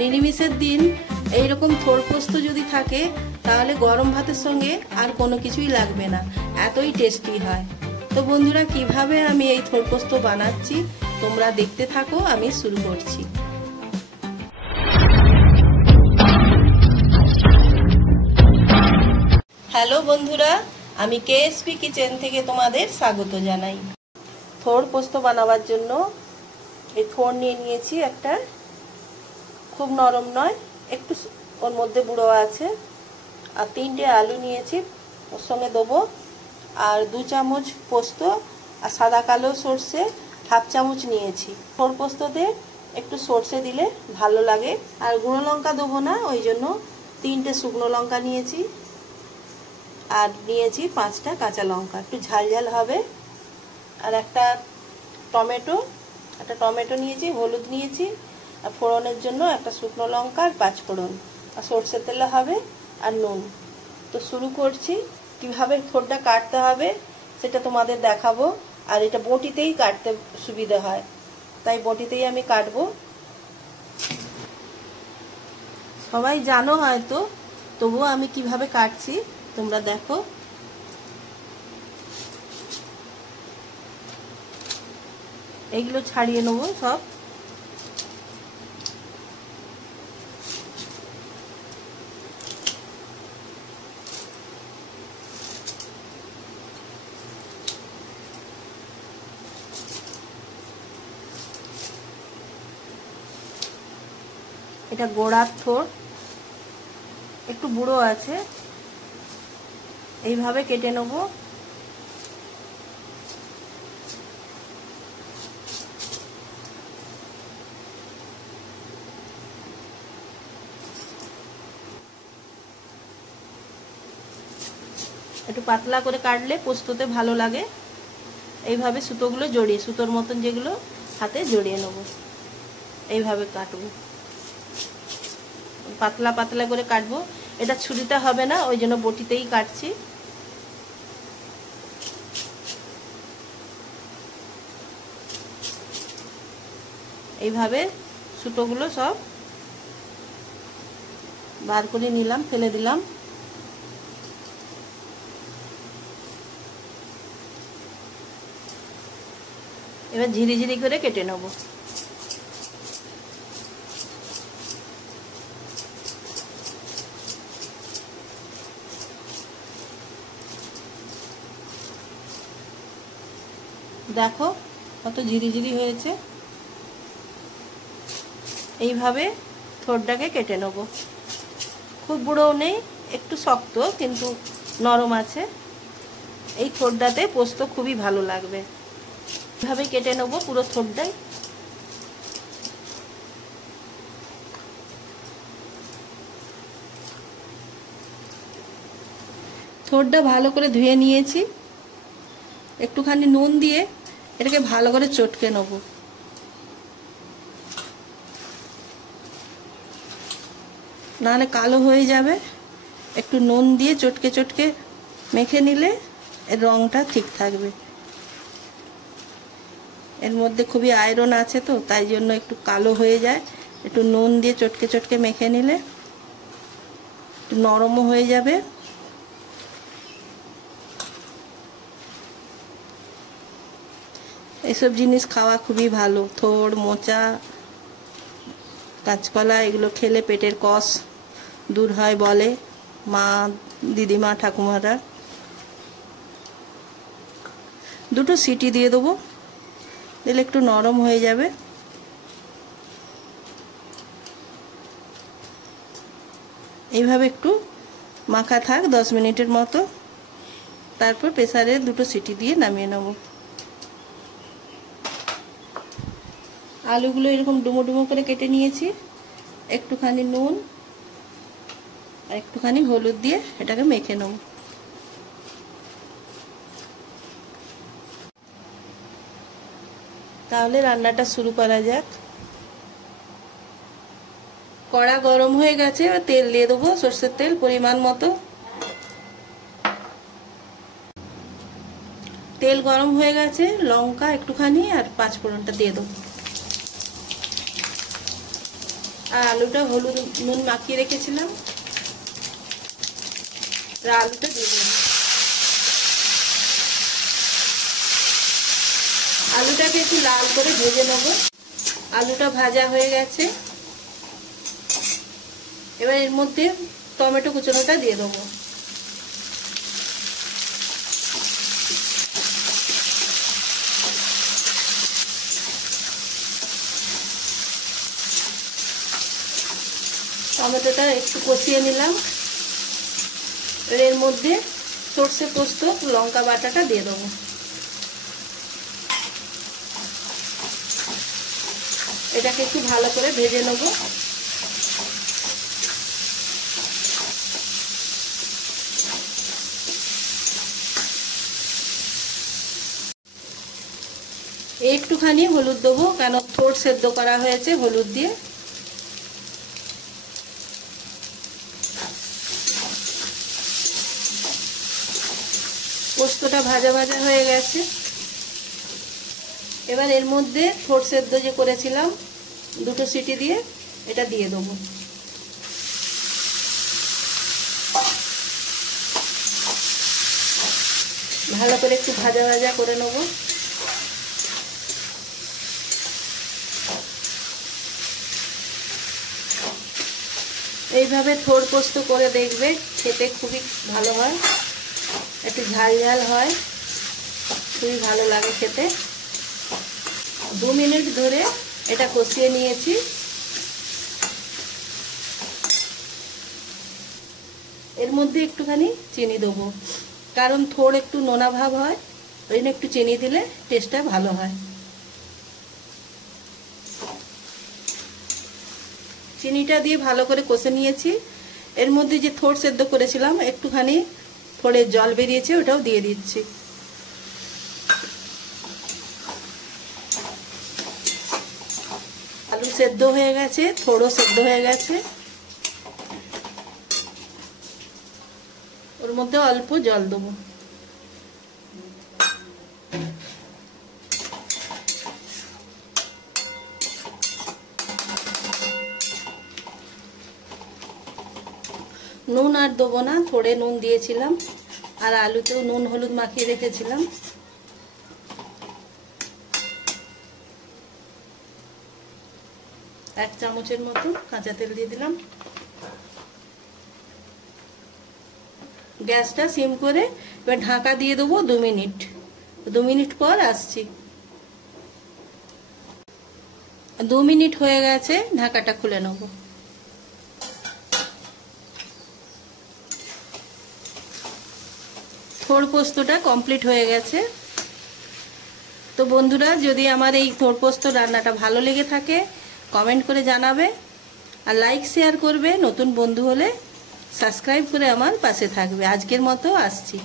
নিরামিষের দিন এইরকম থোড় পোস্ত যদি থাকে তাহলে গরম ভাতের সঙ্গে আর কোনো কিছুই লাগবে না, এতই টেস্টি হয়। তো বন্ধুরা, কিভাবে আমি এই থোড় পোস্ত বানাচ্ছি তোমরা দেখতে থাকো, আমি শুরু করছি। হ্যালো বন্ধুরা, আমি কেএসপি কিচেন থেকে তোমাদের স্বাগত জানাই। থোড় পোস্ত বানাবার জন্য এই থোড় নিয়ে নিয়েছি একটা, খুব নরম নয়, একটু ওর মধ্যে বুড়ো আছে। আর 3টে আলু নিয়েছি, ওর সঙ্গে দেবো। আর 2 চামচ পোস্ত আর সাদা কালো সর্ষে 1/2 চামচ নিয়েছি। থোড় পোস্ততে একটু সর্ষে দিলে ভালো লাগে। আর গুঁড়ো লঙ্কা দেবো না, ওই জন্য 3টে শুকনো লঙ্কা নিয়েছি। আর নিয়েছি 5টা কাঁচা লঙ্কা, একটু ঝাল ঝাল হবে। আর একটা টমেটো নিয়েছি, হলুদ নিয়েছি। আর ফোড়নের জন্য একটা শুকনো লঙ্কা আর 5 ফোড়ন, আর সর্ষের তেল হবে আর নুন। তো শুরু করছি। কিভাবে থোড়টা কাটতে হবে সেটা তোমাদের দেখাবো। আর এটা বটিতেই কাটতে সুবিধা হয়, তাই বটিতেই আমি কাটবো। সবাই জানো হয়তো, তবুও আমি কিভাবে কাটছি তোমরা দেখো। এইগুলো ছাড়িয়ে নেবো সব। এটা গোড়ার থোড়, একটু বুড়ো আছে, এইভাবে কেটে নেব। একটু পাতলা করে কাটলে পোস্ততে ভালো লাগে। এইভাবে সুতোগুলো জড়িয়ে, সুতোর মতন যেগুলো হাতে জড়িয়ে নেব। এইভাবে কাটবো, পাতলা পাতলা করে কাটবো। এটা ছুরিতে হবে না, ওই জন্য বটিতেই কাটছি। এইভাবে সুতোগুলো সব বার করে নিলাম, ফেলে দিলাম। এবার ঝিরিঝিরি করে কেটে নেব। দেখো কত ঝিরিঝিরি হয়েছে। এইভাবে থোড়টাকে কেটে নেব। খুব বুড়োও নেই, একটু শক্ত কিন্তু নরম আছে। এই থোড়টাতে পোস্ত খুবই ভালো লাগবে। এইভাবে কেটে নেব পুরো থোড়টাই। থোড়টা ভালো করে ধুয়ে নিয়েছি। একটুখানি নুন দিয়ে এটাকে ভালো করে চটকে নেব। নাহলে কালো হয়ে যাবে। একটু নুন দিয়ে চটকে চটকে মেখে নিলে এর রঙটা ঠিক থাকবে। এর মধ্যে খুবই আয়রন আছে, তো তাই জন্য একটু কালো হয়ে যায়। একটু নুন দিয়ে চটকে চটকে মেখে নিলে একটু নরমও হয়ে যাবে। এসব জিনিস খাওয়া খুবই ভালো। থোড়, মোচা, কাঁচকলা এগুলো খেলে পেটের কষ দূর হয় বলে মা, দিদিমা, ঠাকুমারা। 2টো সিটি দিয়ে দেবো, দিলে একটু নরম হয়ে যাবে। এইভাবে একটু মাখা থাক 10 মিনিটের মতো। তারপর প্রেসারে 2টো সিটি দিয়ে নামিয়ে নেব। আলুগুলো এরকম ডুমো ডুমো করে কেটে নিয়েছি। একটুখানি নুন আর একটুখানি হলুদ দিয়ে এটাকে মেখে নেব। তাহলে রান্নাটা শুরু করা যাক। কড়া গরম হয়ে গেছে, তেল দিয়ে দেবো, সরষের তেল পরিমাণ মতো। তেল গরম হয়ে গেছে, লঙ্কা একটুখানি আর 5 ফোড়নটা দিয়ে দেবো। আর আলুটা হলুদ নুন মাখিয়ে রেখেছিলাম, আলুটা দিয়ে দিলাম। আলুটাকে একটু লাল করে ভেজে নেব। আলুটা ভাজা হয়ে গেছে, এবার এর মধ্যে টমেটো কুচনোটা দিয়ে দেবো। টমেটোটা একটু কষিয়ে নিলাম, এর মধ্যে সর্ষে পোস্ত লঙ্কা বাটাটা দিয়ে দেবো। এটাকে একটু ভালো করে ভেজে নেব। একটুখানি হলুদ দেবো, কেন থোড় সেদ্ধ করা হয়েছে হলুদ দিয়ে। পোস্তটা ভাজা ভাজা হয়ে গেছে, এবার এর মধ্যে থোড় সেদ্ধ যে করেছিলাম 2টো সিটি দিয়ে এটা দিয়ে দেবো। ভালো করে একটু ভাজা ভাজা করে নেব। এইভাবে থোড় পোস্ত করে দেখবে, খেতে খুবই ভালো হয়, একটু ঝাল ঝাল হয়, খুবই ভালো লাগে খেতে। 2 মিনিট ধরে এটা কষিয়ে নিয়েছি। এর মধ্যে একটুখানি চিনি দেবো, কারণ থোড় একটু নোনা ভাব হয়, ওই জন্য একটু চিনি দিলে টেস্টটা ভালো হয়। চিনিটা দিয়ে ভালো করে কষে নিয়েছি। এর মধ্যে যে থোড় সেদ্ধ করেছিলাম একটুখানি থোড়ের জল বেরিয়েছে, ওটাও দিয়ে দিচ্ছি। আলু সেদ্ধ হয়ে গেছে, থোড়ও সেদ্ধ হয়ে গেছে, ওর মধ্যে অল্প জল দেবো। নুন আর দেবো না, থোড়ে নুন দিয়েছিলাম, আর আলুতেও নুন হলুদ মাখিয়ে রেখেছিলাম। এক চামচের মতো কাঁচা তেল দিয়ে দিলাম। গ্যাসটা সিম করে এবার ঢাকা দিয়ে দেবো 2 মিনিট। 2 মিনিট পর আসছি। 2 মিনিট হয়ে গেছে, ঢাকাটা খুলে নেব। থোড় পোস্তটা কমপ্লিট হয়ে গেছে। তো বন্ধুরা, যদি আমার এই থোড় পোস্ত রান্নাটা ভালো লেগে থাকে কমেন্ট করে জানাবে, আর লাইক শেয়ার করবে। নতুন বন্ধু হলে সাবস্ক্রাইব করে আমার পাশে থাকবে। আজকের মতো আসছি।